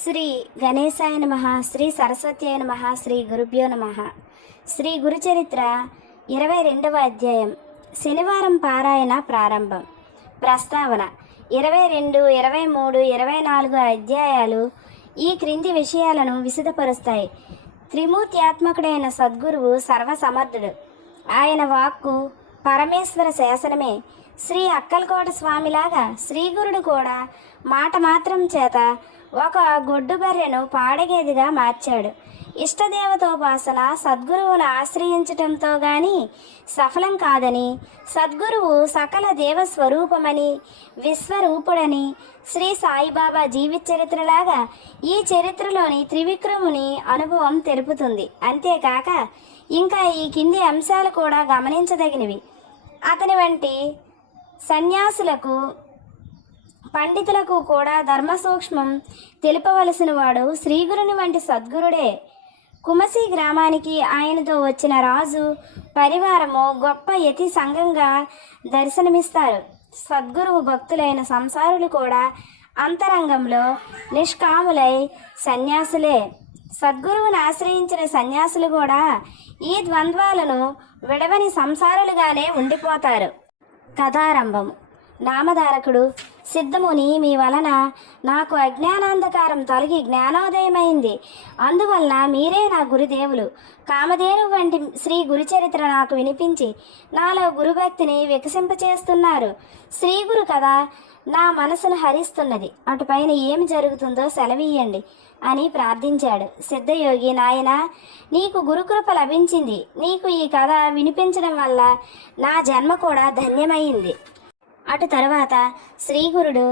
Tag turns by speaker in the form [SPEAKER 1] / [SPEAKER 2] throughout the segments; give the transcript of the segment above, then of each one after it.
[SPEAKER 1] శ్రీ గణేశాయ నమ శ్రీ సరస్వతి నమ శ్రీ గురుభ్యో నమ. శ్రీ గురుచరిత్ర ఇరవై రెండవ అధ్యాయం. శనివారం పారాయణ ప్రారంభం. ప్రస్తావన. ఇరవై రెండు ఇరవై మూడు ఇరవై నాలుగు అధ్యాయాలు ఈ క్రింది విషయాలను విశదపరుస్తాయి. త్రిమూర్త్యాత్మకుడైన సద్గురువు సర్వసమర్థుడు. ఆయన వాక్కు పరమేశ్వర శాసనమే. శ్రీ అక్కలకోట స్వామిలాగా శ్రీగురుడు కూడా మాట మాత్రం చేత ఒక గొడ్డు బర్రెను పాడగేదిగా మార్చాడు. ఇష్టదేవతోపాసన సద్గురువును ఆశ్రయించటంతో గాని సఫలం కాదని సద్గురువు సకల దేవ స్వరూపమని విశ్వరూపుడని శ్రీ సాయిబాబా జీవిత చరిత్రలాగా ఈ చరిత్రలోని త్రివిక్రముని అనుభవం తెలుపుతుంది. అంతేకాక ఇంకా ఈ కింది అంశాలు కూడా గమనించదగినవి. అతని వంటి సన్యాసులకు పండితులకు కూడా ధర్మ సూక్ష్మం తెలుపవలసిన వాడు శ్రీగురుని వంటి సద్గురుడే. కుమసి గ్రామానికి ఆయనతో వచ్చిన రాజు పరివారము గొప్ప యతి సంఘంగా దర్శనమిస్తారు. సద్గురువు భక్తులైన సంసారులు కూడా అంతరంగంలో నిష్కాములై సన్యాసులే. సద్గురువుని ఆశ్రయించిన సన్యాసులు కూడా ఈ ద్వంద్వాలను విడవని సంసారులుగానే ఉండిపోతారు. కథారంభము నామధారకుడు. సిద్ధముని మీ వలన నాకు అజ్ఞానాంధకారం తొలగి జ్ఞానోదయమైంది. అందువల్ల మీరే నా గురుదేవులు. కామధేను వంటి శ్రీ గురుచరిత్ర నాకు వినిపించి నాలో గురుభక్తిని వికసింపచేస్తున్నారు. శ్రీ గురు కథ నా మనసును హరిస్తున్నది. అటుపైన ఏమి జరుగుతుందో సెలవీయండి అని ప్రార్థించాడు. సిద్ధయోగి నాయన నీకు గురుకృప లభించింది. నీకు ఈ కథ వినిపించడం వల్ల నా జన్మ కూడా ధన్యమైంది. అటు తరువాత శ్రీగురుడు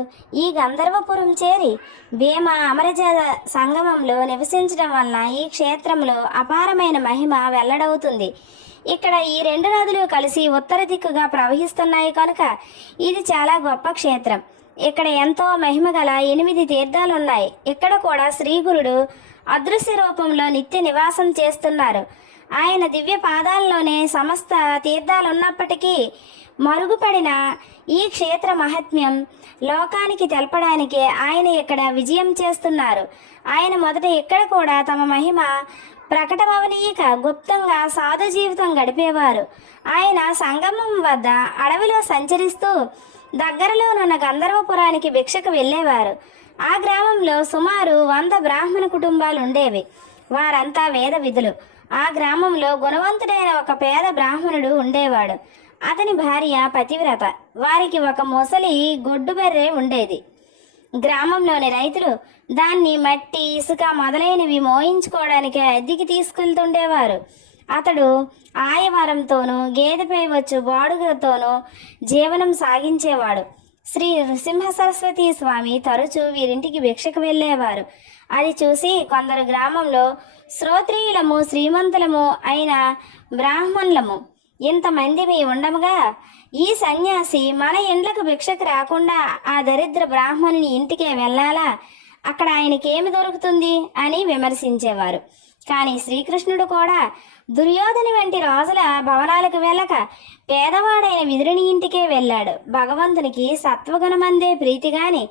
[SPEAKER 1] ఈ గంధర్వపురం చేరి భీమ అమరజాత సంగమంలో నివసించడం వలన ఈ క్షేత్రంలో అపారమైన మహిమ వెల్లడవుతుంది. ఇక్కడ ఈ రెండు నదులు కలిసి ఉత్తర దిక్కుగా ప్రవహిస్తున్నాయి కనుక ఇది చాలా గొప్ప క్షేత్రం. ఇక్కడ ఎంతో మహిమ గల ఎనిమిది తీర్థాలు ఉన్నాయి ఇక్కడ కూడా శ్రీగురుడు అదృశ్య రూపంలో నిత్య నివాసం చేస్తున్నారు. ఆయన దివ్య పాదాల్లోనే సమస్త తీర్థాలు ఉన్నప్పటికీ మరుగుపడిన ఈ క్షేత్ర మహత్మ్యం లోకానికి తెలపడానికి ఆయన ఇక్కడ విజయం చేస్తున్నారు. ఆయన మొదట ఇక్కడ కూడా తమ మహిమ ప్రకటమవనీయక గుప్తంగా సాధు జీవితం గడిపేవారు. ఆయన సంగమం వద్ద అడవిలో సంచరిస్తూ దగ్గరలోనున్న గంధర్వపురానికి భిక్షకు వెళ్ళేవారు. ఆ గ్రామంలో సుమారు వంద బ్రాహ్మణ కుటుంబాలు ఉండేవి వారంతా వేద విధులు. ఆ గ్రామంలో గుణవంతుడైన ఒక పేద బ్రాహ్మణుడు ఉండేవాడు. అతని భార్య పతివ్రత. వారికి ఒక ముసలి గొడ్డు బర్రె ఉండేది. గ్రామంలోని రైతులు దాన్ని మట్టి ఇసుక మొదలైనవి మోయించుకోవడానికి అద్దెకి తీసుకెళ్తుండేవారు. అతడు ఆయవారంతోనూ గేదెపై వచ్చు బాడుగతోనూ జీవనం సాగించేవాడు. శ్రీ నృసింహ సరస్వతి స్వామి తరచూ వీరింటికి భిక్షకు వెళ్ళేవారు. అది చూసి కొందరు గ్రామంలో శ్రోత్రియులము శ్రీమంతులము అయిన బ్రాహ్మణులము ఇంతమంది మీ ఉండముగా? ఈ సన్యాసి మన ఇండ్లకు భిక్షకు రాకుండా ఆ దరిద్ర బ్రాహ్మణుని ఇంటికే వెళ్ళాలా? అక్కడ ఆయనకేమి దొరుకుతుంది? అని విమర్శించేవారు. కానీ శ్రీకృష్ణుడు కూడా దుర్యోధని వంటి రాజుల భవనాలకు వెళ్ళక పేదవాడైన విదురుని ఇంటికే వెళ్ళాడు. భగవంతునికి సత్వగుణమందే ప్రీతి గాని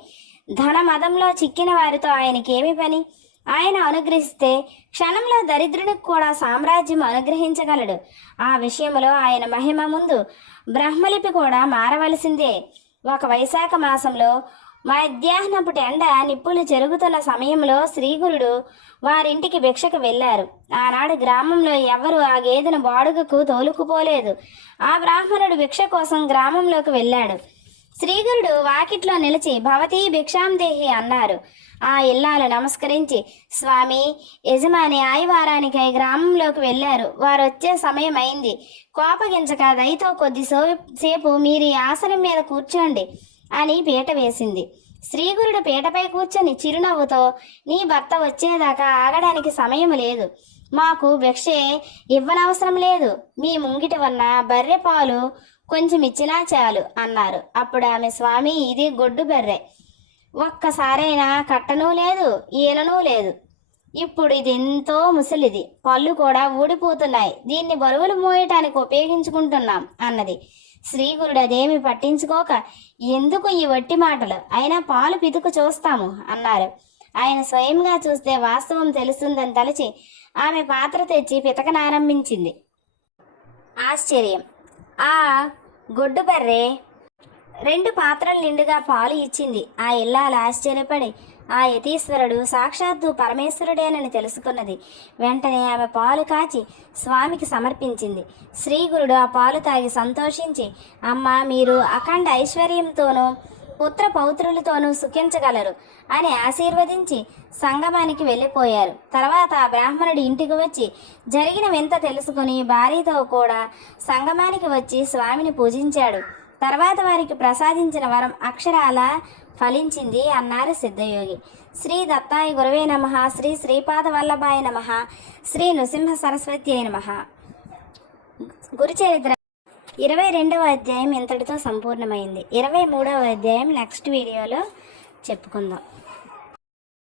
[SPEAKER 1] ధన మదంలో చిక్కిన వారితో ఆయనకేమి పని? ఆయన అనుగ్రహిస్తే క్షణంలో దరిద్రునికి కూడా సామ్రాజ్యం అనుగ్రహించగలడు. ఆ విషయంలో ఆయన మహిమ ముందు బ్రహ్మలిపి కూడా మారవలసిందే. ఒక వైశాఖ మాసంలో మధ్యాహ్నపు ఎండ నిప్పులు చెరుగుతున్న సమయంలో శ్రీగురుడు వారింటికి భిక్షకు వెళ్ళారు. ఆనాడు గ్రామంలో ఎవరు ఆ గేదెను బాడుగకు తోలుకుపోలేదు. ఆ బ్రాహ్మణుడు భిక్ష కోసం గ్రామంలోకి వెళ్ళాడు. శ్రీగురుడు వాకిట్లో నిలిచి భవతీ భిక్షాందేహి అన్నారు. ఆ ఇల్లాలు నమస్కరించి స్వామి యజమాని ఆదివారానికై గ్రామంలోకి వెళ్ళారు. వారు వచ్చే సమయం అయింది కోపగించక దయతో కొద్ది సేపు మీరు ఈ ఆసనం మీద కూర్చోండి. అని పీట వేసింది. శ్రీగురుడు పీటపై కూర్చొని చిరునవ్వుతో నీ భర్త వచ్చేదాకా ఆగడానికి సమయం లేదు. మాకు భిక్షే ఇవ్వనవసరం లేదు. మీ ముంగిట ఉన్న బర్రె పాలు కొంచెం ఇచ్చినా చాలు అన్నారు. అప్పుడు ఆమె స్వామి ఇది గొడ్డు బర్రె. ఒక్కసారైనా కట్టనూ లేదు ఈననూ లేదు. ఇప్పుడు ఇది ఎంతో ముసలిది. పళ్ళు కూడా ఊడిపోతున్నాయి. దీన్ని బరువులు మోయటానికి ఉపయోగించుకుంటున్నాం అన్నది. శ్రీగురుడు అదేమి పట్టించుకోక ఎందుకు ఈ వట్టి మాటలు? అయినా పాలు పితుకు చూస్తాము అన్నారు. ఆయన స్వయంగా చూస్తే వాస్తవం తెలుస్తుందని తలచి ఆమె పాత్ర తెచ్చి పితకనారంభించింది. ఆశ్చర్యం. ఆ గొడ్డు బర్రె! రెండు పాత్రలు నిండుగా పాలు ఇచ్చింది. ఆ ఇల్లాలు ఆశ్చర్యపడి ఆ యతీశ్వరుడు సాక్షాత్తు పరమేశ్వరుడేనని తెలుసుకున్నది. వెంటనే ఆమె పాలు కాచి స్వామికి సమర్పించింది. శ్రీగురుడు ఆ పాలు తాగి సంతోషించి అమ్మ మీరు అఖండ ఐశ్వర్యంతోనూ పుత్ర పౌత్రులతోనూ సుఖించగలరు అని ఆశీర్వదించి సంగమానికి వెళ్ళిపోయారు. తర్వాత ఆ బ్రాహ్మణుడి ఇంటికి వచ్చి జరిగిన వింత తెలుసుకుని భార్యతో కూడా సంగమానికి వచ్చి స్వామిని పూజించాడు. తర్వాత వారికి ప్రసాదించిన వరం అక్షరాల ఫలించింది అన్నారు సిద్ధయోగి. శ్రీ దత్తాయ గురవే నమ శ్రీ శ్రీపాద వల్లభాయ నమ శ్రీ నృసింహ సరస్వతి అయి నమ. గురుచరిత్ర ఇరవై రెండవ అధ్యాయం ఇంతటితో సంపూర్ణమైంది. ఇరవై మూడవ అధ్యాయం నెక్స్ట్ వీడియోలో చెప్పుకుందాం.